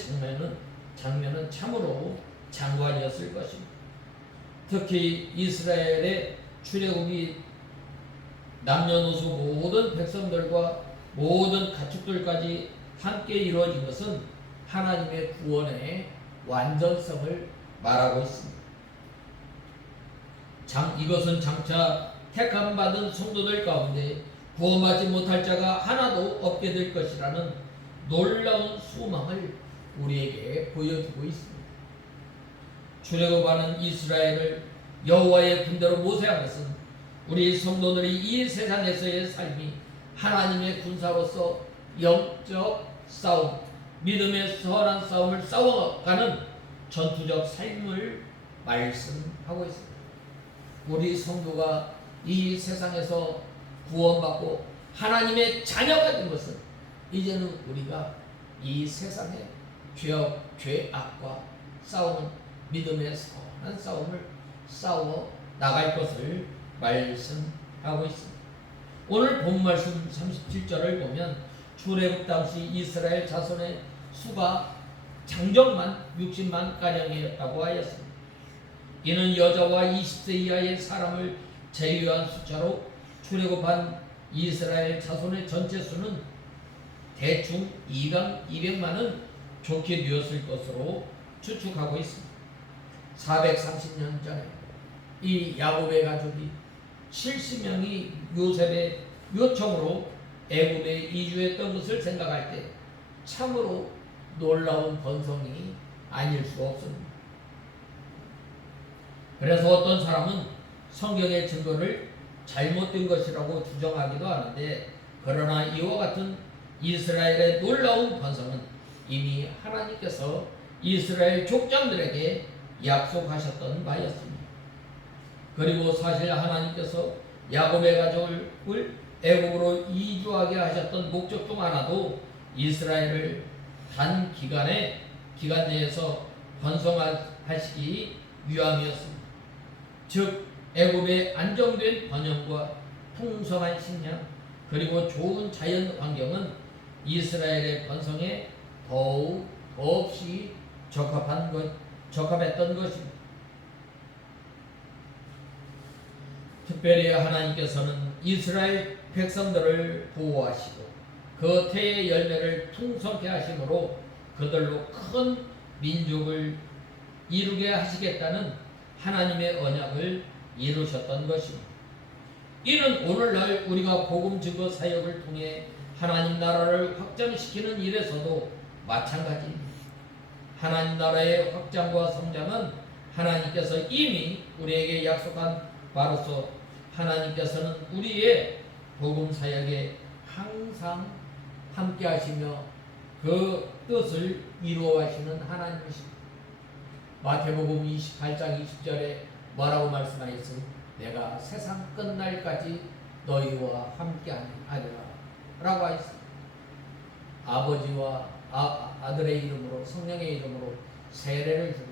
장면은 참으로 장관이었을 것입니다. 특히 이스라엘의 출애굽이 남녀노소 모든 백성들과 모든 가축들까지 함께 이루어진 것은 하나님의 구원의 완전성을 말하고 있습니다. 이것은 장차 택함받은 성도들 가운데 구원받지 못할 자가 하나도 없게 될 것이라는 놀라운 소망을 우리에게 보여주고 있습니다. 출애굽하는 이스라엘을 여호와의 군대로 모세한 것은 우리 성도들이 이 세상에서의 삶이 하나님의 군사로서 영적 싸움, 믿음의 선한 싸움을 싸워가는 전투적 삶을 말씀하고 있습니다. 우리 성도가 이 세상에서 구원받고 하나님의 자녀가 된 것은 이제는 우리가 이 세상의 죄악과 싸우는 믿음의 선한 싸움을 싸워 나갈 것을 말씀하고 있습니다. 오늘 본 말씀 37절을 보면 출애굽 당시 이스라엘 자손의 수가 장정만 60만 가량이었다고 하였습니다. 이는 여자와 20세 이하의 사람을 제외한 숫자로 출애굽한 이스라엘 자손의 전체 수는 대충 200만은 좋게 되었을 것으로 추측하고 있습니다. 430년 전에 이 야곱의 가족이 70명이 요셉의 요청으로 애굽에 이주했던 것을 생각할 때 참으로 놀라운 번성이 아닐 수 없습니다. 그래서 어떤 사람은 성경의 증거를 잘못된 것이라고 주장하기도 하는데, 그러나 이와 같은 이스라엘의 놀라운 번성은 이미 하나님께서 이스라엘 족장들에게 약속하셨던 바였습니다. 그리고 사실 하나님께서 야곱의 가족을 애굽으로 이주하게 하셨던 목적 중 하나도 이스라엘을 단 기간 내에서 번성하시기 위함이었습니다. 즉 애굽의 안정된 번영과 풍성한 식량 그리고 좋은 자연 환경은 이스라엘의 번성에 더없이 적합했던 것입니다. 특별히 하나님께서는 이스라엘 백성들을 보호하시고 그 태의 열매를 풍성케 하심으로 그들로 큰 민족을 이루게 하시겠다는 하나님의 언약을 이루셨던 것입니다. 이는 오늘날 우리가 복음 증거 사역을 통해 하나님 나라를 확장시키는 일에서도 마찬가지입니다. 하나님 나라의 확장과 성장은 하나님께서 이미 우리에게 약속한 바로서 하나님께서는 우리의 복음 사역에 항상 함께 하시며 그 뜻을 이루어 가시는 하나님이십니다. 마태복음 28장 20절에 뭐라고 말씀하셨습니까? 내가 세상 끝날까지 너희와 함께 하리라 라고 하셨습니다. 아버지와 아들의 이름으로 성령의 이름으로 세례를 주고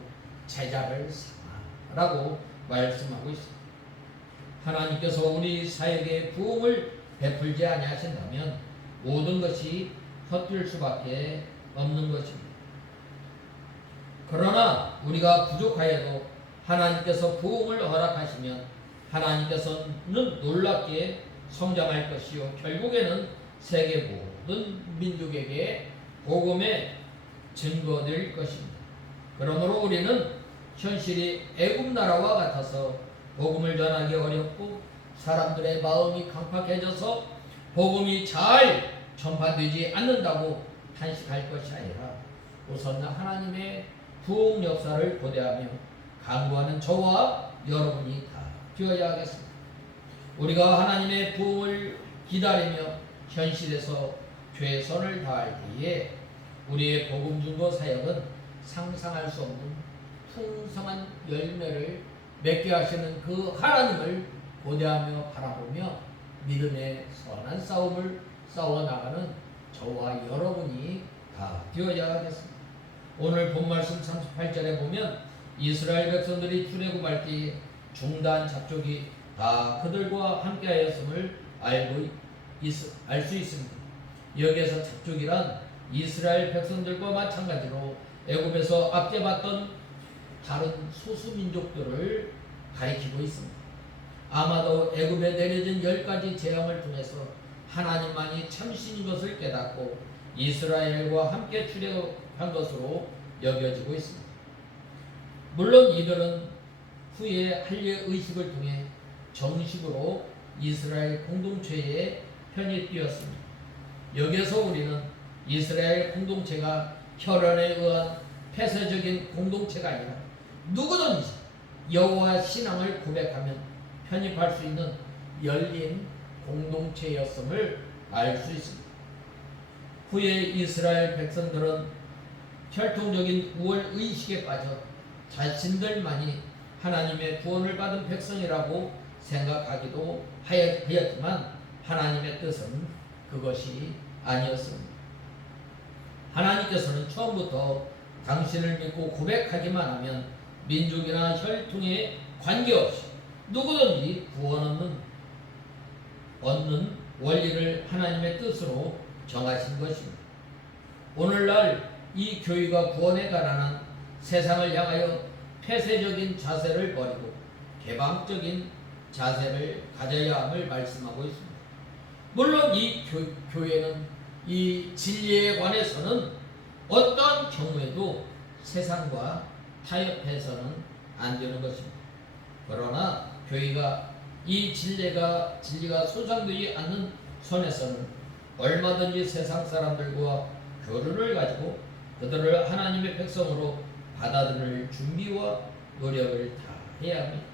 제자를 삼아라고 말씀하고 있습니다. 하나님께서 우리 사역에 부흥을 베풀지 아니하신다면 모든 것이 헛될 수밖에 없는 것입니다. 그러나 우리가 부족하여도 하나님께서 부흥을 허락하시면 하나님께서는 놀랍게 성장할 것이요 결국에는 세계 모든 민족에게 복음의 증거될 것입니다. 그러므로 우리는 현실이 애굽 나라와 같아서 복음을 전하기 어렵고 사람들의 마음이 강팍해져서 복음이 잘 전파되지 않는다고 탄식할 것이 아니라 우선 하나님의 부흥 역사를 고대하며 간구하는 저와 여러분이 다 되어야 하겠습니다. 우리가 하나님의 부흥을 기다리며 현실에서 최선을 다할 때에 우리의 복음 증거 사역은 상상할 수 없는 풍성한 열매를 맺게 하시는 그 하나님을 고대하며 바라보며 믿음의 선한 싸움을 싸워나가는 저와 여러분이 다 되어야 하겠습니다. 오늘 본말씀 38절에 보면 이스라엘 백성들이 출애굽할 때에 중단 잡족이 다 그들과 함께하였음을 알 수 있습니다. 여기에서 잡족이란 이스라엘 백성들과 마찬가지로 애굽에서 앞제 봤던 다른 소수 민족들을 가리키고 있습니다. 아마도 애굽에 내려진 10가지 재앙을 통해서 하나님만이 참신인 것을 깨닫고 이스라엘과 함께 출애굽한 것으로 여겨지고 있습니다. 물론 이들은 후에 할례 의식을 통해 정식으로 이스라엘 공동체에 편이 뛰었습니다. 여기에서 우리는 이스라엘 공동체가 혈연에 의한 폐쇄적인 공동체가 아니라 누구든지 여호와 신앙을 고백하면 편입할 수 있는 열린 공동체였음을 알 수 있습니다. 후에 이스라엘 백성들은 혈통적인 우월 의식에 빠져 자신들만이 하나님의 구원을 받은 백성이라고 생각하기도 하였지만 하나님의 뜻은 그것이 아니었습니다. 하나님께서는 처음부터 당신을 믿고 고백하기만 하면 민족이나 혈통에 관계없이 누구든지 구원 얻는 원리를 하나님의 뜻으로 정하신 것입니다. 오늘날 이 교회가 구원에 관한 세상을 향하여 폐쇄적인 자세를 버리고 개방적인 자세를 가져야 함을 말씀하고 있습니다. 물론 이 교회는 이 진리에 관해서는 어떤 경우에도 세상과 타협해서는 안 되는 것입니다. 그러나 교회가 이 진리가 소상되지 않는 선에서는 얼마든지 세상 사람들과 교류를 가지고 그들을 하나님의 백성으로 받아들일 준비와 노력을 다 해야 합니다.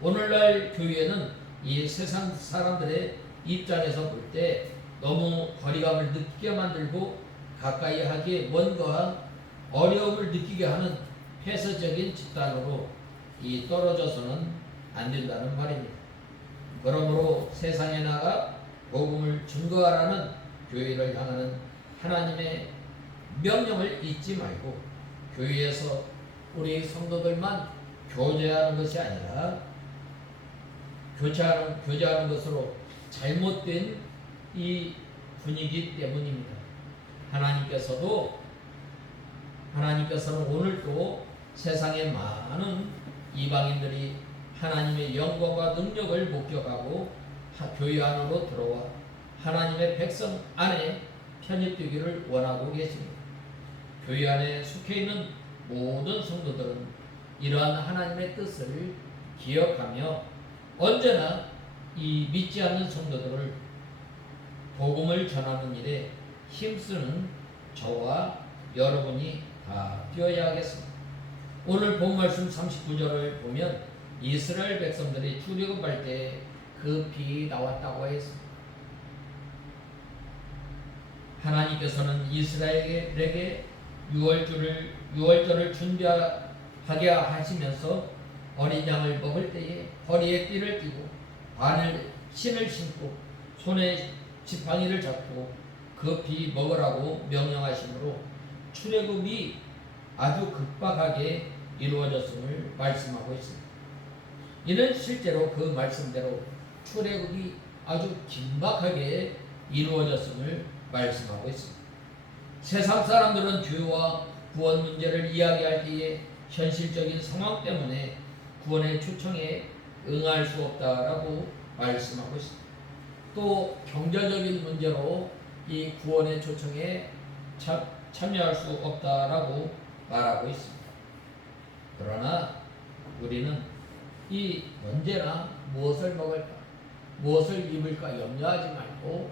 오늘날 교회는 이 세상 사람들의 입장에서 볼 때 너무 거리감을 느끼게 만들고 가까이 하기에 뭔가 어려움을 느끼게 하는 폐쇄적인 집단으로 떨어져서는 안 된다는 말입니다. 그러므로 세상에 나가 복음을 증거하라는 교회를 향하는 하나님의 명령을 잊지 말고 교회에서 우리 성도들만 교제하는 것이 아니라 교제하는 것으로 잘못된 이 분위기 때문입니다. 하나님께서는 오늘도 세상의 많은 이방인들이 하나님의 영광과 능력을 목격하고 교회 안으로 들어와 하나님의 백성 안에 편입되기를 원하고 계십니다. 교회 안에 속해 있는 모든 성도들은 이러한 하나님의 뜻을 기억하며 언제나 이 믿지 않는 성도들을 복음을 전하는 일에 힘쓰는 저와 여러분이 다 되어야 하겠습니다. 오늘 본 말씀 39절을 보면 이스라엘 백성들이 출애굽할 때 급히 나왔다고 했습니다. 하나님께서는 이스라엘에게 유월절을 준비하게 하시면서 어린 양을 먹을 때에 허리에 띠를 띠고 발을 신을 신고 손에 지팡이를 잡고 급히 먹으라고 명령하시므로 출애굽이 아주 급박하게 이루어졌음을 말씀하고 있습니다. 이는 실제로 그 말씀대로 출애굽이 아주 긴박하게 이루어졌음을 말씀하고 있습니다. 세상 사람들은 죄와 구원 문제를 이야기할 때에 현실적인 상황 때문에 구원의 초청에 응할 수 없다라고 말씀하고 있습니다. 또 경제적인 문제로 이 구원의 초청에 참여할 수 없다라고 말하고 있습니다. 그러나 우리는 이 언제나 무엇을 먹을까, 무엇을 입을까 염려하지 말고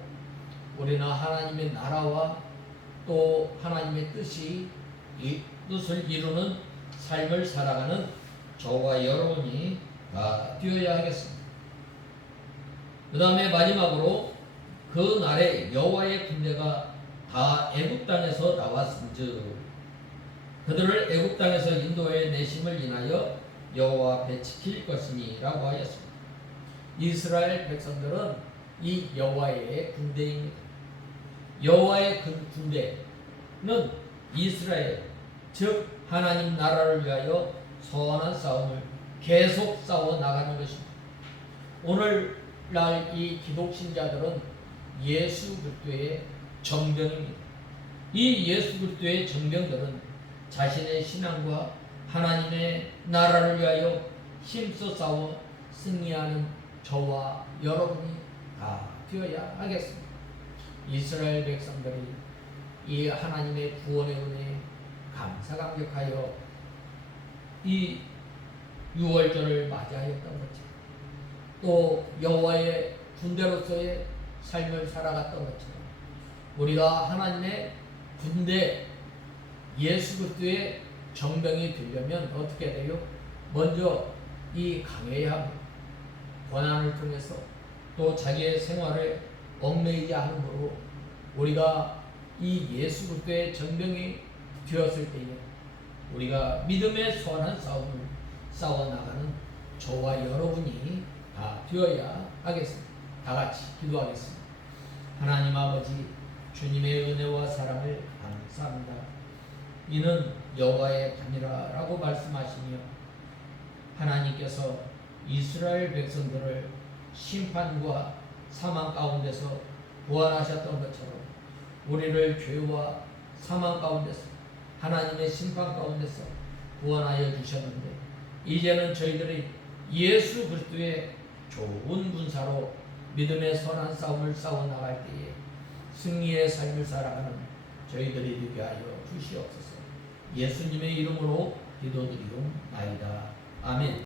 우리는 하나님의 나라와 또 하나님의 뜻을 이루는 삶을 살아가는 저와 여러분이 다 되어야 하겠습니다. 그 다음에 마지막으로 그 날에 여호와의 군대가 다 애굽 땅에서 나왔은즉 그들을 애굽 땅에서 인도해 내심을 인하여 여호와 앞에 지킬 것이니라고 하였습니다. 이스라엘 백성들은 이 여호와의 군대입니다. 여호와의 군대는 이스라엘, 즉 하나님 나라를 위하여 선한 싸움을 계속 싸워 나가는 것입니다. 오늘날 이 기독신자들은 예수 그리스도의 정병입니다. 이 예수 그리스도의 정병들은 자신의 신앙과 하나님의 나라를 위하여 힘써 싸워 승리하는 저와 여러분이 다 되어야 하겠습니다. 이스라엘 백성들이 이 하나님의 구원의 은혜에 감사감격하여 이 유월절을 맞이하였던 것처럼 또 여호와의 군대로서의 삶을 살아갔던 것처럼 우리가 하나님의 군대 예수 그리스도의 정병이 되려면 어떻게 돼요? 먼저 이 강해야 합니다. 고난을 통해서 또 자기의 생활에 얽매이지 않으므로 우리가 이 예수 그리스도의 정병이 되었을 때에 우리가 믿음의 선한 싸움을 싸워나가는 저와 여러분이 다 되어야 하겠습니다. 다 같이 기도하겠습니다. 하나님 아버지, 주님의 은혜와 사랑을 감사합니다. 이는 여호와의 밤이라고 말씀하시며 하나님께서 이스라엘 백성들을 심판과 사망 가운데서 구원하셨던 것처럼 우리를 죄와 사망 가운데서 하나님의 심판 가운데서 구원하여 주셨는데 이제는 저희들이 예수 그리스도의 좋은 군사로 믿음의 선한 싸움을 싸워 나갈 때에 승리의 삶을 살아가는 저희들이 되게 하여 주시옵소서. 예수님의 이름으로 기도드리옵나이다. 아멘.